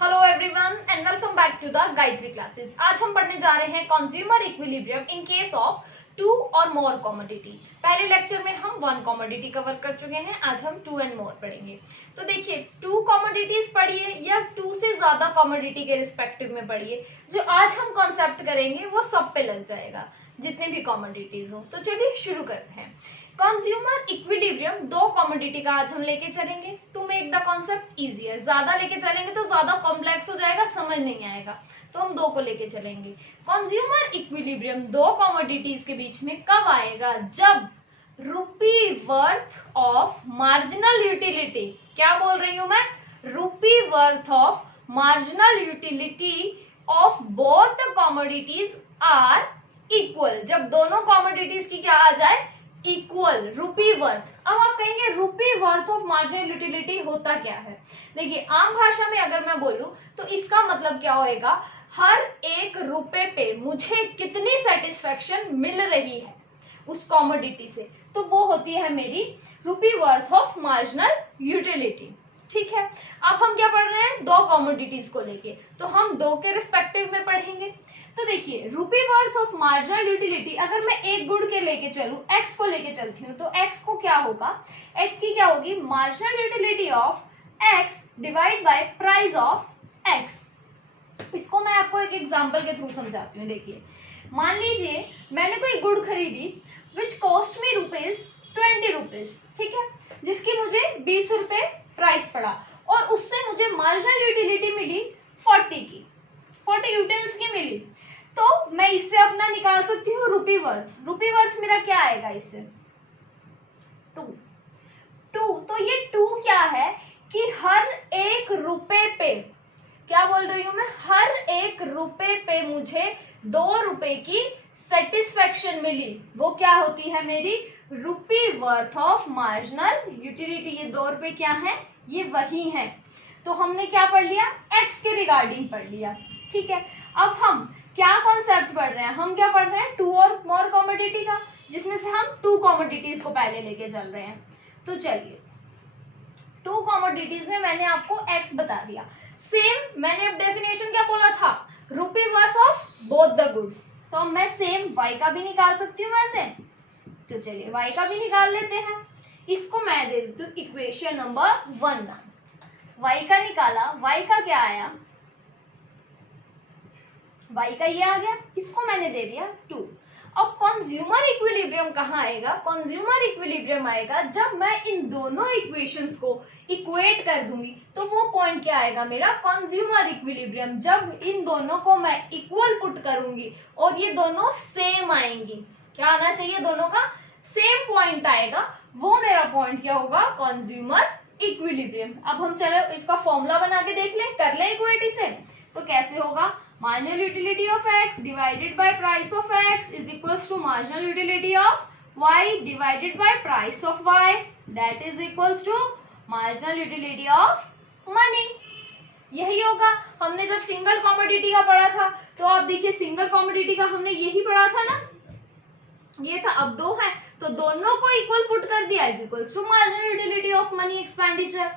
Hello everyone and welcome back to the Gayatri classes. आज हम पढ़ने जा रहे हैं consumer equilibrium in case of two or more commodity. पहले लेक्चर में हम वन कमोडिटी कवर कर चुके हैं, आज हम टू एंड मोर पढ़ेंगे। तो देखिए, टू कमोडिटीज पढ़िए या टू से ज्यादा कमोडिटी के रिस्पेक्टिव में पढ़िए, जो आज हम कॉन्सेप्ट करेंगे वो सब पे लग जाएगा, जितने भी कमोडिटीज हो। तो चलिए शुरू करते हैं। कंज्यूमर इक्विलिब्रियम, दो कमोडिटी का आज हम लेके चलेंगे to make the concept easier. ज्यादा लेके चलेंगे तो ज्यादा कॉम्प्लेक्स हो जाएगा, समझ नहीं आएगा, तो हम दो को लेके चलेंगे। कंज्यूमर इक्विलिब्रियम दो कमोडिटीज के बीच में कब आएगा? जब rupee worth of marginal utility, क्या बोल रही हूं मैं, rupee worth of marginal utility of both the commodities are equal. जब दोनों कमोडिटीज की क्या आ जाए? Equal, rupee worth. अब आप कहेंगे rupee worth of marginal utility होता क्या है? देखिए, आम भाषा में अगर मैं बोलूं तो इसका मतलब क्या होएगा, हर एक रुपए पे मुझे कितनी सेटिस्फेक्शन मिल रही है उस कमोडिटी से, तो वो होती है मेरी रुपी वर्थ ऑफ मार्जिनल यूटिलिटी। ठीक है, अब हम क्या पढ़ रहे हैं? दो कमोडिटीज को लेके, तो हम दो के रिस्पेक्टिव में पढ़ेंगे। तो देखिए, रुपी वर्थ ऑफ मार्जिनल यूटिलिटी, अगर मैं एक गुड के लेके चलूं, एक्स को लेके चलती हूँ, तो एक्स को क्या होगा, एक्स की क्या होगी, marginal utility of x divide by price of x. इसको मैं आपको एक एग्जांपल के थ्रू समझाती हूँ। देखिए, मान लीजिए मैंने कोई गुड खरीदी विच कॉस्ट मी ₹20, ठीक है, जिसकी मुझे 20 रुपए प्राइस पड़ा, और उससे मुझे मार्जिनल यूटिलिटी मिली 40 यूटिल्स की मिली। तो मैं इससे अपना निकाल सकती हूँ रुपी वर्थ। रुपी वर्थ मेरा क्या आएगा इससे? टू। तो ये टू क्या है कि हर एक रुपए पे, क्या बोल रही हूं मैं, हर एक रुपए पे मुझे 2 रुपए की सेटिस्फेक्शन मिली, वो क्या होती है मेरी रुपी वर्थ ऑफ मार्जिनल यूटिलिटी। ये 2 रुपए क्या है? ये वही है। तो हमने क्या पढ़ लिया? एक्स के रिगार्डिंग पढ़ लिया। ठीक है, अब हम क्या कॉन्सेप्ट पढ़ रहे हैं? हम क्या पढ़ रहे हैं? टू और मोर कमोडिटी का, जिसमें से हम टू कमोडिटीज को पहले लेके चल रहे हैं। तो चलिए, टू कमोडिटीज में मैंने आपको एक्स बता दिया। सेम मैंने अब डेफिनेशन क्या बोला था? Rupee worth of both the goods. तो अब मैं सेम वाई का भी निकाल सकती हूँ वैसे। तो चलिए वाई का भी निकाल लेते हैं। इसको मैं दे देती हूँ इक्वेशन नंबर 1 नाम। वाई का निकाला, वाई का क्या आया, वाई का ये आ गया, इसको मैंने दे दिया 2। अब कंज्यूमर इक्विलिब्रियम कहाँ आएगा? कंज्यूमर इक्विलिब्रियम आएगा जब मैं इन दोनों इक्वेशंस को इक्वेट कर दूंगी। तो वो पॉइंट क्या आएगा मेरा? कंज्यूमर इक्विलिब्रियम, जब इन दोनों को मैं इक्वल पुट करूंगी और ये दोनों सेम आएंगी। क्या आना चाहिए? दोनों का सेम पॉइंट आएगा, वो मेरा पॉइंट क्या होगा? Consumer equilibrium. अब हम चलो इसका फॉर्मूला बना के देख लें, कर लें इक्वेट इसे। तो कैसे होगा? Marginal utility of x divided by price of x is equals to marginal utility of y divided by price of y, that is equals to marginal utility of money. यही होगा। हमने जब सिंगल कमोडिटी का पढ़ा था, तो आप देखिए सिंगल कमोडिटी का हमने यही पढ़ा था ना, ये था। अब दो है तो दोनों को इक्वल पुट कर दिया, is equals to marginal utility of money expenditure.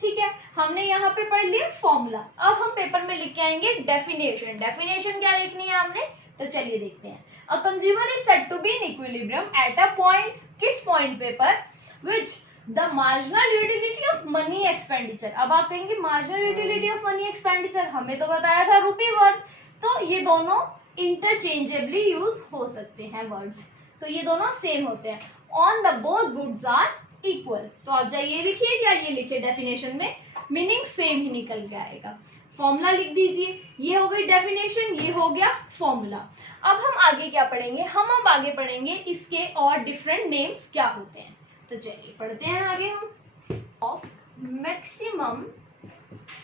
ठीक है, हमने यहाँ पे पढ़ लिया फॉर्मूला। अब हम पेपर में लिख के आएंगे डेफिनेशन। डेफिनेशन क्या लिखनी है हमने? तो चलिए देखते हैं। A consumer is said to be in equilibrium at a point, किस पॉइंट पे पर, which the marginal utility of money expenditure. अब आप कहेंगे marginal utility of money expenditure, हमें तो बताया था रुपी वर्थ। तो ये दोनों इंटरचेंजेबली यूज हो सकते हैं वर्ड्स, तो ये दोनों सेम होते हैं। On the both goods are equal. तो आप चाहे ये लिखिए या ये लिखिए, डेफिनेशन में मीनिंग सेम ही निकल के आएगा। फॉर्मूला लिख दीजिए, ये हो गई डेफिनेशन, ये हो गया फॉर्मूला। अब हम आगे क्या पढ़ेंगे? हम अब आगे पढ़ेंगे इसके और डिफरेंट नेम्स क्या होते हैं। तो चलिए पढ़ते हैं आगे हम। ऑफ मैक्सिमम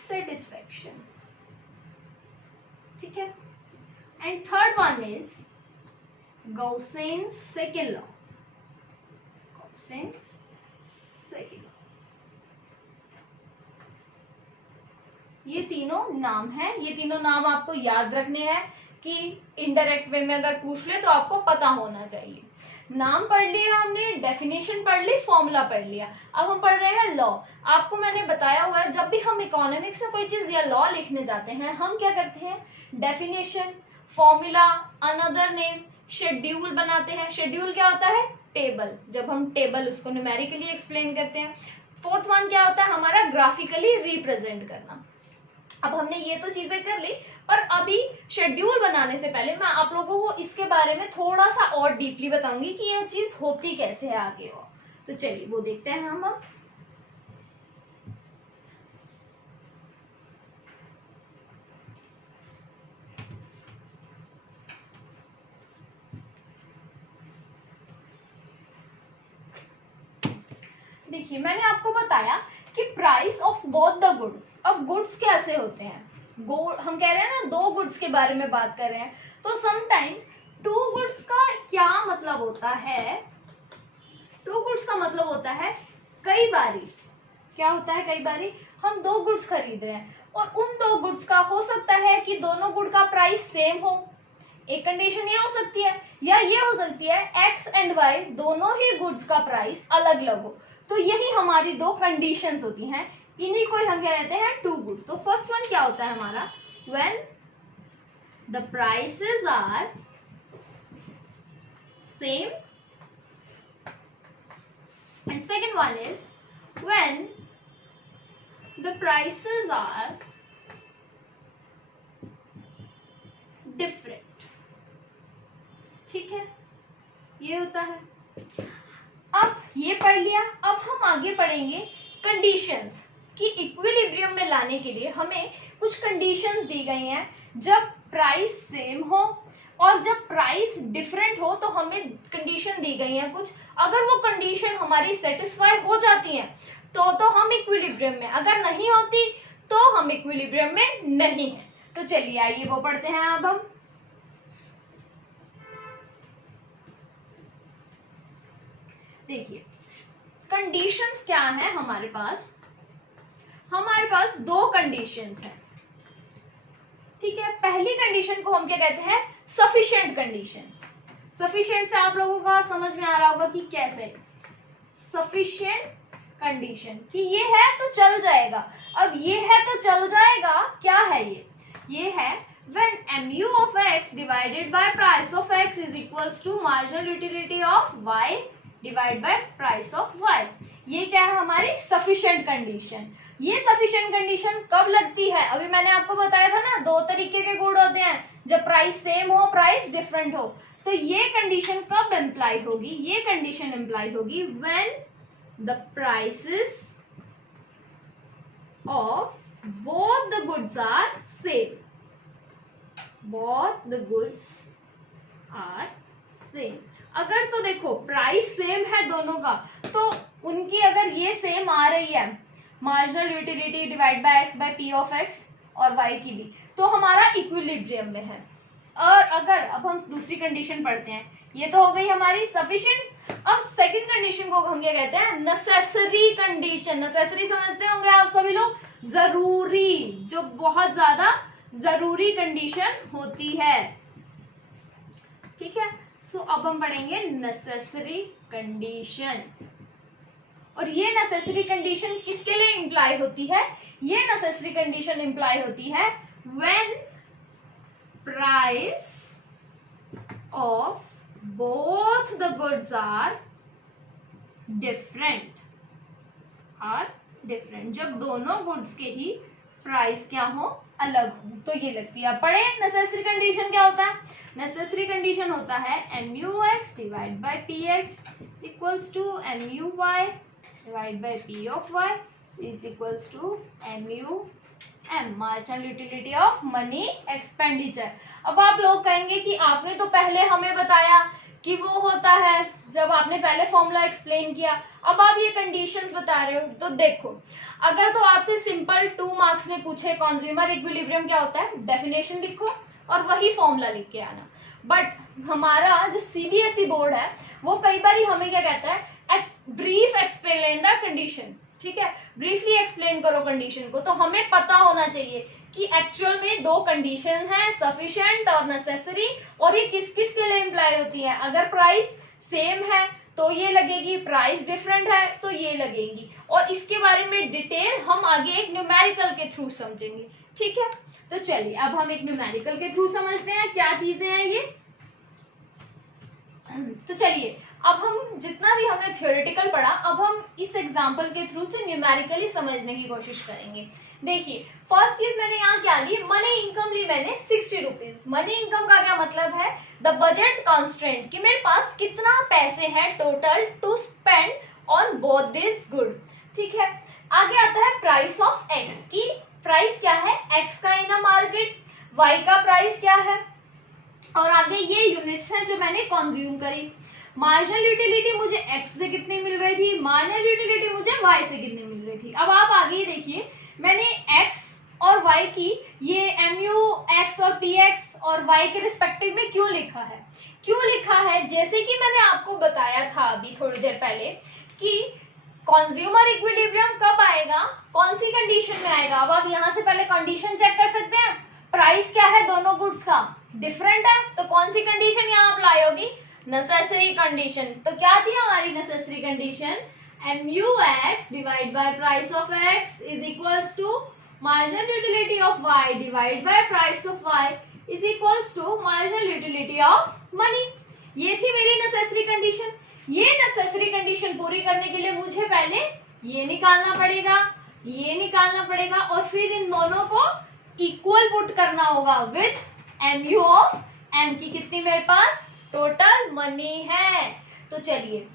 सेटिस्फेक्शन, ठीक है, and third one is Gossen's second law. Gossen's second, ये तीनों नाम है। ये तीनों नाम आपको याद रखने हैं कि इनडायरेक्ट वे में अगर पूछ ले तो आपको पता होना चाहिए। नाम पढ़ लिया हमने, डेफिनेशन पढ़ ली, फॉर्मूला पढ़ लिया। अब हम पढ़ रहे हैं लॉ। आपको मैंने बताया हुआ है जब भी हम इकोनॉमिक्स में कोई चीज या लॉ लिखने जाते हैं हम क्या करते हैं, definition, formula, another name, schedule बनाते हैं। शेड्यूल क्या होता है, टेबल, जब हम टेबल उसको न्यूमेरिकली एक्सप्लेन करते हैं। फोर्थ वन क्या होता है हमारा, ग्राफिकली रिप्रेजेंट करना। अब हमने ये तो चीजें कर ली, और अभी शेड्यूल बनाने से पहले मैं आप लोगों को इसके बारे में थोड़ा सा और डीपली बताऊंगी कि यह चीज होती कैसे है आगे और। तो चलिए वो देखते हैं हम अब। देखिए मैंने आपको बताया कि price of both the good. अब गुड्स कैसे होते हैं, हम कह रहे हैं ना दो गुड्स के बारे में बात कर रहे हैं, तो समटाइम टू गुड्स का क्या मतलब होता है, टू गुड्स का मतलब होता है कई बारी, क्या होता है, कई बारी हम दो गुड्स खरीद रहे हैं और उन दो गुड्स का हो सकता है कि दोनों गुड का प्राइस सेम हो। एक कंडीशन ये हो सकती है, या ये हो सकती है एक्स एंड वाई दोनों ही गुड्स का प्राइस अलग अलग हो। तो यही हमारी दो कंडीशंस होती हैं, इन्हीं को हम क्या कहते हैं, टू गुड्स। तो फर्स्ट वन क्या होता है हमारा, when the prices are same, and second one is when the prices are different. ठीक है, ये होता है। अब ये पढ़ लिया, अब हम आगे पढ़ेंगे कंडीशंस कि इक्विलिब्रियम में लाने के लिए हमें कुछ कंडीशंस दी गई हैं। जब प्राइस सेम हो और जब प्राइस डिफरेंट हो तो हमें कंडीशन दी गई है कुछ, अगर वो कंडीशन हमारी सेटिस्फाई हो जाती है तो हम इक्विलिब्रियम में, अगर नहीं होती तो हम इक्विलिब्रियम में नहीं है। तो चलिए आइए वो पढ़ते हैं अब हम। देखिए कंडीशंस क्या है हमारे पास दो कंडीशंस हैं। ठीक है, पहली कंडीशन को हम क्या कहते हैं, सफिशिएंट कंडीशन। सफिशिएंट से आप लोगों का समझ में आ रहा होगा कि कैसे, सफिशिएंट कंडीशन कि ये है तो चल जाएगा। अब ये है तो चल जाएगा, क्या है ये है when mu of x divided by price of x is equals to marginal utility of y divided by price of y। ये क्या है हमारी सफिशिएंट कंडीशन। ये सफिशिएंट कंडीशन कब लगती है, अभी मैंने आपको बताया था ना, दो तरीके के गुड होते हैं, जब प्राइस सेम हो, प्राइस डिफरेंट हो। तो ये कंडीशन कब एम्प्लाई होगी, ये कंडीशन एम्प्लाई होगी when the prices of both the goods are same, both the goods are same। अगर तो देखो प्राइस सेम है दोनों का, तो उनकी अगर ये सेम आ रही है, marginal utility divide by x by P of x और वाई की भी, तो हमारा इक्विलिब्रियम में है। और अगर अब हम दूसरी कंडीशन पढ़ते हैं, ये तो हो गई हमारी सफिशिएंट। अब सेकंड कंडीशन को हम क्या कहते हैं, नेसेसरी कंडीशन। नेसेसरी समझते होंगे आप सभी लोग, जरूरी, जो बहुत ज्यादा जरूरी कंडीशन होती है। ठीक है, सो अब हम पढ़ेंगे नेसेसरी कंडीशन। और ये नेसेसरी कंडीशन किसके लिए इंप्लाई होती है, ये नेसेसरी कंडीशन इंप्लाई होती है when price of both the goods are different, जब दोनों गुड्स के ही प्राइस क्या हो, अलग हो, तो ये लगती है। पढ़े नेसेसरी कंडीशन क्या होता है, नेसेसरी कंडीशन होता है mu(x) divide by px equals to mu(y) divide by p of y is equals to mu(m) marginal utility of money expenditure. अब आप लोग कहेंगे कि आपने तो पहले हमें बताया कि वो होता है जब आपने पहले फॉर्मूला एक्सप्लेन किया, अब आप ये कंडीशंस बता रहे हो। तो देखो, अगर तो आपसे सिंपल 2 मार्क्स में पूछे कंज्यूमर इक्विलिब्रियम क्या होता है, डेफिनेशन लिखो और वही फॉर्मूला लिख के आना। बट हमारा जो सीबीएसई बोर्ड है वो कई बार हमें क्या कहता है, ब्रीफ एक्सप्लेन द कंडीशन। ठीक है, ब्रीफली एक्सप्लेन करो कंडीशन को। तो हमें पता होना चाहिए कि एक्चुअल में दो कंडीशन हैं, सफिशिएंट और नेसेसरी, और ये किस किस के लिए इंप्लाई होती हैं। अगर प्राइस सेम है तो ये लगेगी, प्राइस डिफरेंट है तो ये लगेगी, और इसके बारे में डिटेल हम आगे एक न्यूमेरिकल के थ्रू समझेंगे। ठीक है, तो चलिए अब हम एक न्यूमेरिकल के थ्रू समझते हैं क्या चीजें हैं ये। तो चलिए अब हम जितना भी हमने थ्योरेटिकल पढ़ा, अब हम इस एग्जांपल के थ्रू से न्यूमेरिकली समझने की कोशिश करेंगे। देखिए फर्स्ट चीज मैंने यहाँ क्या ली, मनी इनकम ली मैंने 60 रुपीज। मनी इनकम का क्या मतलब है, द बजट कॉन्स्टेंट, कि मेरे पास कितना पैसे हैं total two spend on both this good. ठीक है, आगे आता है प्राइस ऑफ एक्स, की प्राइस क्या है एक्स का इन अ मार्केट, वाई का प्राइस क्या है, और आगे ये यूनिट्स हैं जो मैंने कंज्यूम करी। मार्जिनल यूटिलिटी मुझे x से कितनी मिल रही थी, मार्जिनल यूटिलिटी मुझे y से कितनी मिल रही थी। अब आप आगे देखिए मैंने x और y की ये mu x और px और y के रिस्पेक्टिव में क्यों लिखा है, क्यों लिखा है, जैसे कि मैंने आपको बताया था अभी थोड़ी देर पहले कि कंज्यूमर इक्विलिब्रियम कब आएगा, कौन सी कंडीशन में आएगा। अब आप यहाँ से पहले कंडीशन चेक कर सकते हैं, प्राइस क्या है दोनों गुड्स का डिफरेंट है, तो कौन सी कंडीशन यहाँ अप्लाई होगी, नेसेसरी कंडीशन। तो क्या थी हमारी necessary condition, MUX divide by price of x is equals to marginal utility of y divide by price of y is equals to marginal utility of money. ये थी मेरी necessary condition. ये necessary condition पूरी करने के लिए मुझे पहले ये निकालना पड़ेगा, ये निकालना पड़ेगा, और फिर इन दोनों को इक्वल पुट करना होगा विथ MU ऑफ M की कितनी मेरे पास टोटल मनी है। तो चलिए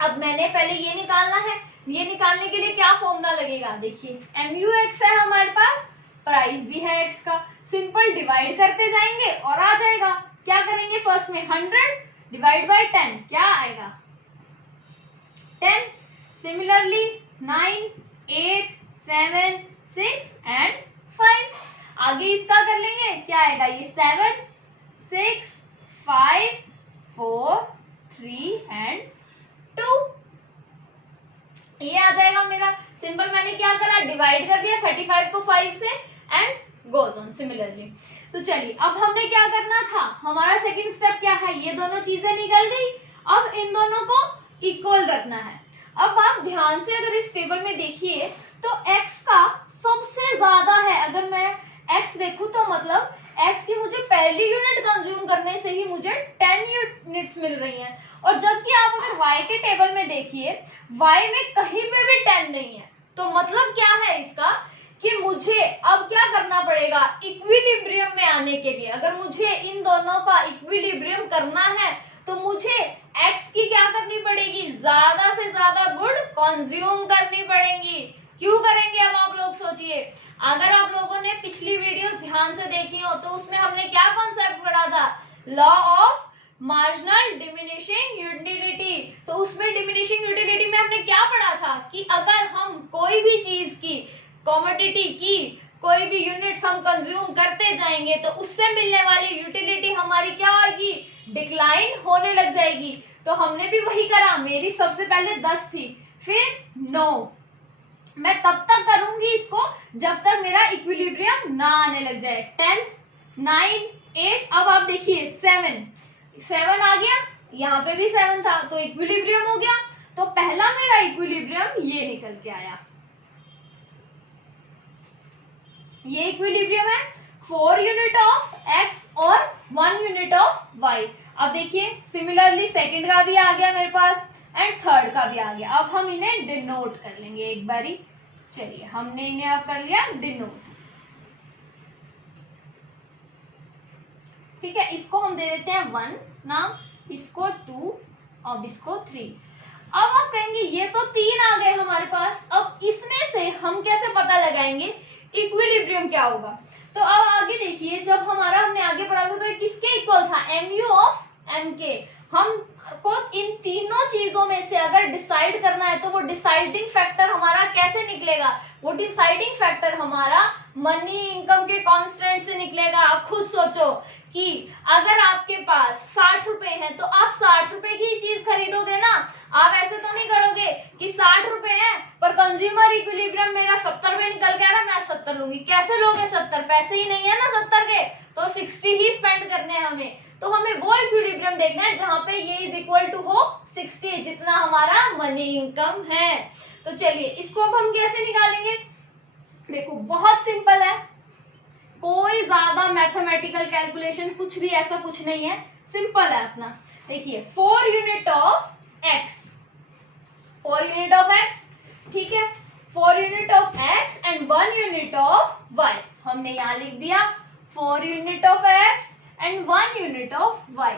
अब मैंने पहले ये निकालना है, ये निकालने के लिए क्या फॉर्मूला लगेगा, देखिए MUX है हमारे पास, प्राइस भी है x का, सिंपल डिवाइड करते जाएंगे और आ जाएगा। क्या करेंगे फर्स्ट में 100 डिवाइड बाय 10 क्या आएगा 10, सिमिलरली 9, 8, 7, 6 एंड 5। आगे इसका कर लेंगे, क्या आएगा ये 7, 6, 5, 4, 3 एंड 2, ये आ जाएगा मेरा। सिंपल मैंने क्या करा, डिवाइड कर दिया 35 को 5 से एंड गोज ऑन सिमिलरली। तो चलिए अब हमने क्या करना था, हमारा सेकंड स्टेप क्या है, ये दोनों चीजें निकल गई, अब इन दोनों को इक्वल रखना है। अब आप ध्यान से अगर इस टेबल में देखिए तो x का सबसे ज्यादा है, अगर मैं x देखूं तो मतलब x की मुझे पहली यूनिट कंज्यूम करने से ही मुझे 10 यूनिट्स मिल रही हैं, और जबकि आप अगर y के टेबल में देखिए y में कहीं पे भी 10 नहीं है। तो मतलब क्या है इसका कि मुझे अब क्या करना पड़ेगा, इक्विलिब्रियम में आने के लिए अगर मुझे इन दोनों का इक्विलिब्रियम करना है तो मुझे x की क्या करनी पड़ेगी, ज्यादा से ज्यादा गुड कंज्यूम करनी पड़ेगी। क्यों करेंगे अब आप लोग सोचिए, अगर आप लोगों ने पिछली वीडियोस ध्यान से देखी हो तो उसमें हमने क्या कॉन्सेप्ट पढ़ा था, law of marginal diminishing utility. तो उसमें डिमिनिशिंग यूटिलिटी में हमने क्या पढ़ा था कि अगर हम कोई भी चीज की, कमोडिटी की कोई भी यूनिट्स हम कंज्यूम करते जाएंगे तो उससे मिलने वाली यूटिलिटी हमारी क्या होगी, डिक्लाइन होने लग जाएगी। तो हमने भी वही करा, मेरी सबसे पहले 10 थी, फिर 9, मैं तब तक करूंगी इसको जब तक मेरा इक्विलिब्रियम ना आने लग जाए। 10, 9, 8, अब आप देखिए 7 आ गया, यहाँ पे भी 7 था तो इक्विलिब्रियम हो गया। तो पहला मेरा इक्विलिब्रियम ये निकल के आया, ये इक्विलिब्रियम है 4 यूनिट ऑफ x और 1 यूनिट ऑफ y। अब देखिए सिमिलरली सेकंड का भी आ गया मेरे पास एंड थर्ड का भी आ गया। अब हम इन्हें डिनोट कर लेंगे एक बारी, चलिए हमने इन्हें अब कर लिया डिनोट। ठीक है, इसको हम दे देते हैं 1 नाम, इसको 2 और इसको 3। अब आप कहेंगे ये तो 3 आ गए हमारे पास, अब इसमें से हम कैसे पता लगाएंगे इक्विलिब्रियम क्या होगा। तो अब आगे देखिए, जब हमने आगे पढ़ा था तो ये किसके इक्वल था, MU ऑफ M के। हमको इन तीनों चीजों में से अगर डिसाइड करना है तो वो डिसाइडिंग फैक्टर हमारा कैसे निकलेगा, वो डिसाइडिंग फैक्टर हमारा मनी इनकम के कांस्टेंट से निकलेगा। आप खुद सोचो कि अगर आपके पास 60 रुपए हैं तो आप 60 रुपए की ही चीज खरीदोगे ना, आप ऐसे तो नहीं करोगे कि 60 रुपए है पर कंज्यूमर इक्विलिब्रियम मेरा 70 रुपए निकल के आ रहा, मैं 70 लूंगी। कैसे लोगे 70, पैसे ही नहीं है ना 70 के, तो 60 ही स्पेंड करने हैं हमें। तो हमें वो इक्विलिब्रियम देखना है जहां पे ये इज इक्वल टू हो 60, जितना हमारा मनी इनकम है। तो चलिए इसको अब हम कैसे निकालेंगे, देखो बहुत सिंपल है, कोई ज्यादा मैथमेटिकल कैलकुलेशन कुछ भी ऐसा कुछ नहीं है, सिंपल है अपना। देखिए 4 unit of x, 4 unit of x, ठीक है, 4 unit of x and 1 unit of y। हमने यहां लिख दिया 4 unit of x and 1 unit of y।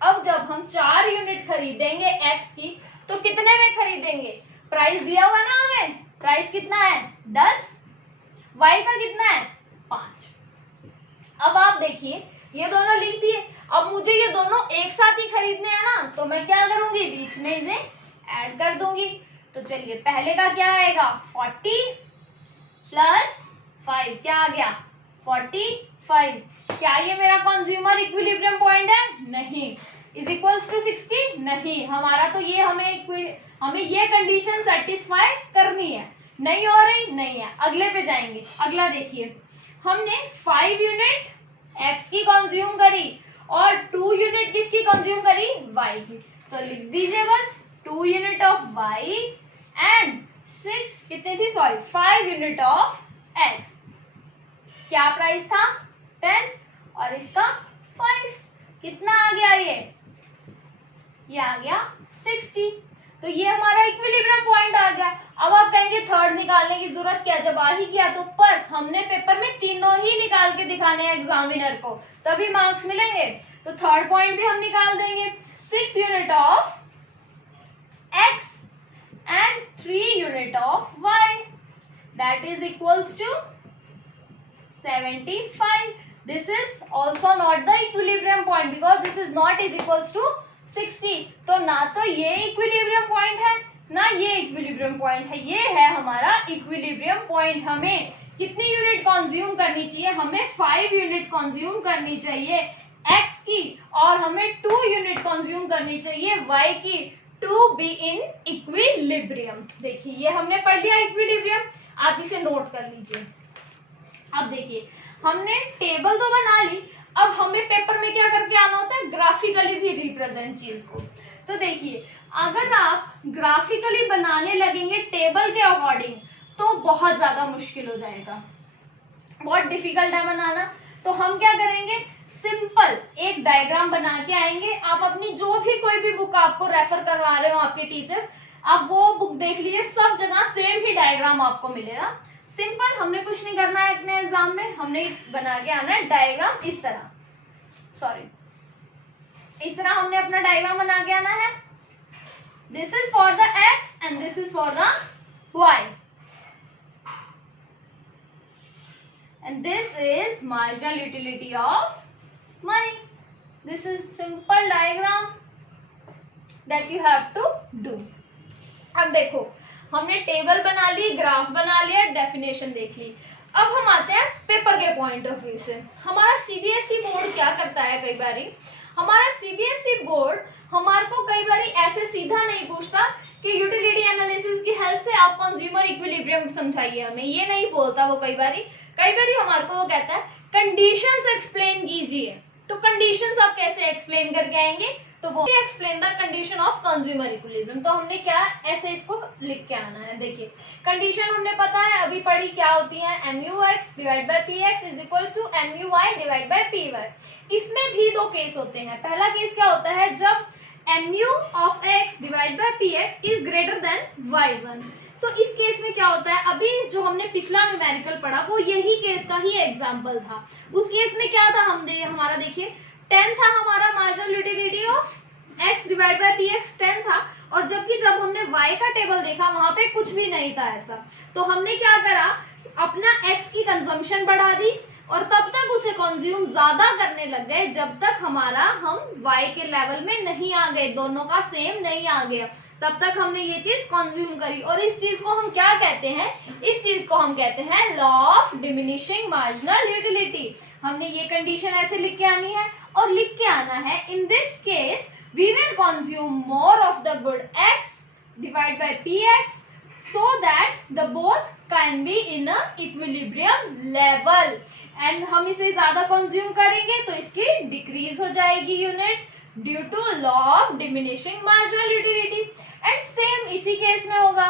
अब जब हम 4 यूनिट खरीदेंगे x की तो कितने में खरीदेंगे, प्राइस दिया हुआ ना हमें, प्राइस कितना है 10, y का कितना है 5। अब आप देखिए ये दोनों लिख दिए, अब मुझे ये दोनों एक साथ ही खरीदने हैं ना, तो मैं क्या करूंगी, बीच में इन्हें ऐड कर दूंगी। तो चलिए पहले का क्या आएगा 40 प्लस 5, क्या आ गया 45। क्या ये मेरा कंज्यूमर इक्विलिब्रियम पॉइंट है, नहीं। इज इक्वल्स टू 60, नहीं। हमारा तो ये हमें ये कंडीशन सेटिस्फाई करनी है, नहीं हो रही, नहीं है। अगले पे जाएंगे, अगला देखिए, हमने 5 यूनिट x की कंज्यूम करी और 2 यूनिट किसकी कंज्यूम करी, y की। तो लिख दीजिए बस 2 यूनिट ऑफ y एंड 6 कितनी थी, सॉरी 5 यूनिट ऑफ x। क्या प्राइस था 10 और इसका 5, कितना आ गया ये आ गया 60। तो ये हमारा इक्विलिब्रियम पॉइंट आ गया। अब आप कहेंगे थर्ड निकालने की जरूरत क्या, जब आ ही गया तो, पर हमने पेपर में तीनों ही निकाल के दिखाने हैं एग्जामिनर को, तभी मार्क्स मिलेंगे। तो थर्ड पॉइंट भी हम निकाल देंगे, 6 unit of x and 3 unit of y, that is equals to 75. This is also not the equilibrium point because this is not is equals to 60. तो ना तो ये इक्विलिब्रियम पॉइंट है ना ये इक्विलिब्रियम पॉइंट है, ये है हमारा इक्विलिब्रियम पॉइंट। हमें कितनी यूनिट कंज्यूम करनी चाहिए, हमें 5 यूनिट कंज्यूम करनी चाहिए x की, और हमें 2 यूनिट कंज्यूम करनी चाहिए y की, टू बी इन इक्विलिब्रियम। देखिए ये हमने पढ़ लिया इक्विलिब्रियम, आप इसे नोट कर लीजिए। अब देखिए हमने टेबल तो बना ली, अब हमें पेपर में क्या करके आना होता है, ग्राफिकली भी रिप्रेजेंट चीज को। तो देखिए अगर आप ग्राफिकली बनाने लगेंगे टेबल के अकॉर्डिंग तो बहुत ज्यादा मुश्किल हो जाएगा, बहुत डिफिकल्ट है बनाना। तो हम क्या करेंगे, सिंपल एक डायग्राम बना के आएंगे। आप अपनी जो भी कोई भी बुक आपको रेफर करवा रहे हो आपके टीचर्स, आप वो बुक देख लीजिए, सब जगह सेम ही डायग्राम आपको मिलेगा। सिंपल, हमने कुछ नहीं करना है अपने एग्जाम में, हमने बना के आना है डायग्राम इस तरह, इस तरह हमने अपना डायग्राम बना के आना है। This is for the X and this is for the Y, and this is marginal utility of money. This is simple diagram that you have to do. अब देखो हमने टेबल बना ली, ग्राफ बना लिया, डेफिनेशन देख ली। अब हम आते हैं पेपर के पॉइंट ऑफ व्यू से। हमारा सीबीएसई बोर्ड क्या करता है, कई बारी हमारा सीबीएसई बोर्ड हमारे को कई बारी ऐसे सीधा नहीं पूछता कि यूटिलिटी एनालिसिस की हेल्प से आप कंज्यूमर इक्विलिब्रियम समझाइए हमें, ये नहीं बोलता वो। कई बारी हमारे को वो कहता है कंडीशंस एक्सप्लेन कीजिए। तो कंडीशंस आप कैसे एक्सप्लेन करके आएंगे, तो वो explain the condition of consumer equilibrium. तो हमने क्या ऐसे इसको लिख के आना है। देखिए कंडीशन हमने पता है, अभी पढ़ी, क्या होती है, MUX divide by PX is equal to MUY divide by PY। इसमें भी दो केस होते हैं। पहला केस क्या होता है, जब MU of X divide by PX is greater then Y1। तो इस केस में क्या होता है, अभी जो हमने पिछला न्यूमेरिकल पढ़ा वो यही केस का ही एग्जांपल था। उस केस में क्या था, हमारा देखिए 10 था हमारा marginal utility of x divide by px 10 था, और जबकि जब हमने y का टेबल देखा वहां पे कुछ भी नहीं था ऐसा। तो हमने क्या करा, अपना x की कंजम्पशन बढ़ा दी और तब तक उसे कंज्यूम ज्यादा करने लग गए जब तक हमारा हम y के लेवल में नहीं आ गए, दोनों का सेम नहीं आ गया, तब तक हमने ये चीज कंज्यूम करी। और इस चीज को हम क्या कहते हैं, इस चीज को हम कहते हैं law of diminishing marginal utility. हमने ये कंडीशन ऐसे लिख के आनी है और लिख के आना है, in this case we will consume more of the good x divide by px so that the both can be in a equilibrium level. And हम इसे ज्यादा कंज्यूम करेंगे तो इसकी डिक्रीज हो जाएगी unit due to law of diminishing marginal utility. And same इसी case में होगा.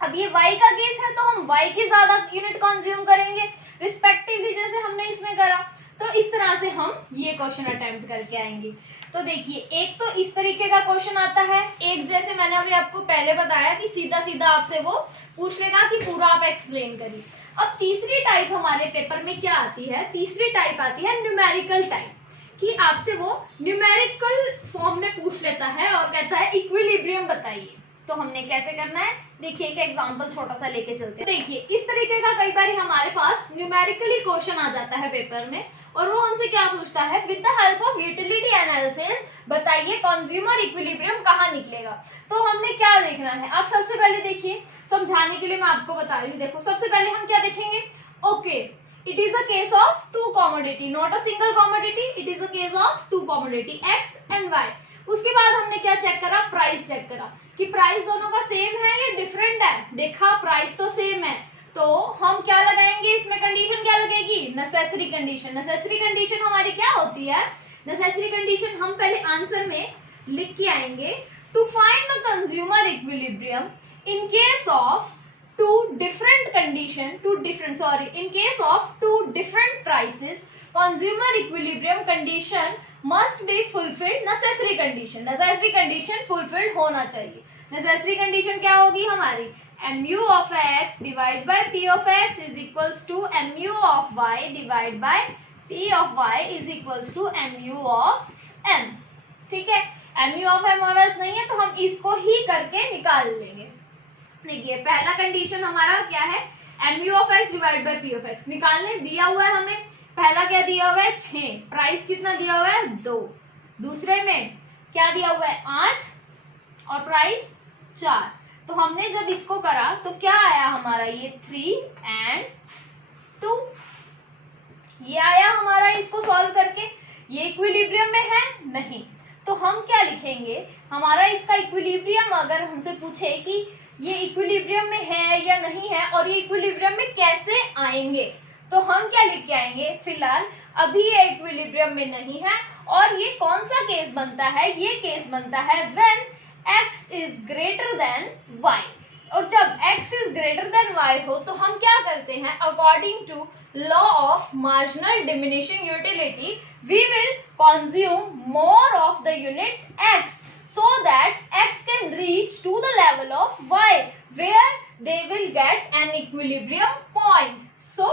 अब ये y का केस है तो हम y की ज्यादा यूनिट कंज्यूम करेंगे रिस्पेक्टिवली जैसे हमने इसमें करा. तो इस तरह से हम ये क्वेश्चन अटेम्प्ट करके आएंगे. तो देखिए एक तो इस तरीके का क्वेश्चन आता है, एक जैसे मैंने अभी आपको पहले बताया कि सीधा सीधा आपसे वो पूछ लेगा कि पूरा आप एक्सप्लेन करिए. अब तीसरी टाइप हमारे पेपर में क्या आती है, तीसरी टाइप आती है न्यूमेरिकल टाइप, कि आपसे वो न्यूमेरिकल फॉर्म में पूछ लेता है और कहता है इक्विलिब्रियम बताइए. तो हमने कैसे करना है, देखिए एक एग्जांपल छोटा सा लेके चलते हैं. देखिए इस तरीके का कई बार हमारे पास न्यूमेरिकली क्वेश्चन आ जाता है पेपर में और वो हमसे क्या पूछता है, with the help of utility analysis बताइए कंज्यूमर इक्विलिब्रियम कहाँ निकलेगा. तो हमने क्या देखना है, आप सबसे पहले देखिए, समझाने के लिए मैं आपको बता रही हूँ. देखो सबसे पहले हम क्या देखेंगे, okay it is a case of two commodity, not a single commodity, it is a case of two commodity X and Y. उसके बाद हमने क्या चेक करा, प्राइस चेक करा कि प्राइस दोनों का सेम है या डिफरेंट है. देखा प्राइस तो सेम है, तो हम क्या लगाएंगे इसमें, कंडीशन क्या लगेगी, नेसेसरी कंडीशन. नेसेसरी कंडीशन हमारी क्या होती है, नेसेसरी कंडीशन हम पहले आंसर में लिख के आएंगे, to find the consumer equilibrium in case of two different condition, in case of two different prices consumer equilibrium condition must be fulfilled. necessary condition fulfilled होना चाहिए. necessary condition क्या होगी हमारी, mu of x divided by p of x is equals to mu of y divided by p of y is equals to mu of m. ठीक है, mu of m और s नहीं है तो हम इसको ही करके निकाल लेंगे. देखिए पहला कंडीशन हमारा क्या है, mu of x divide by p of x निकालने दिया हुआ है हमें. पहला क्या दिया हुआ है 6, प्राइस कितना दिया हुआ है 2. दूसरे में क्या दिया हुआ है 8 और प्राइस 4. तो हमने जब इसको करा तो क्या आया हमारा, ये 3 and 2 ये आया हमारा. इसको सॉल्व करके ये इक्विलिब्रियम में है नहीं, तो हम क्या लिखेंगे, हमारा इसका इक्विलिब्रियम अगर हमसे पूछे कि ये इक्विलिब्रियम में है या नहीं है और ये इक्विलिब्रियम में कैसे आएंगे, तो हम क्या लिख के आएंगे, फिलहाल अभी ये इक्विलिब्रियम में नहीं है. और ये कौन सा केस बनता है, ये केस बनता है when x is greater than y. और जब x is greater than y हो तो हम क्या करते हैं, according to law of marginal diminishing utility we will consume more of the unit x so that x can reach to the level of y where they will get an equilibrium point. So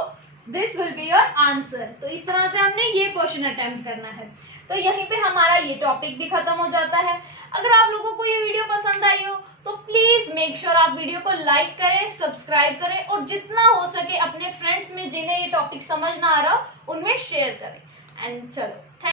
this will be your answer. तो इस तरह से हमने ये question attempt करना है. तो यहीं पे हमारा ये टॉपिक भी खत्म हो जाता है. अगर आप लोगों को ये वीडियो पसंद आई हो तो प्लीज मेक श्योर आप वीडियो को लाइक करें, सब्सक्राइब करें और जितना हो सके अपने फ्रेंड्स में जिन्हें ये टॉपिक समझ ना आ रहा उनमें शेयर करें. एंड चलो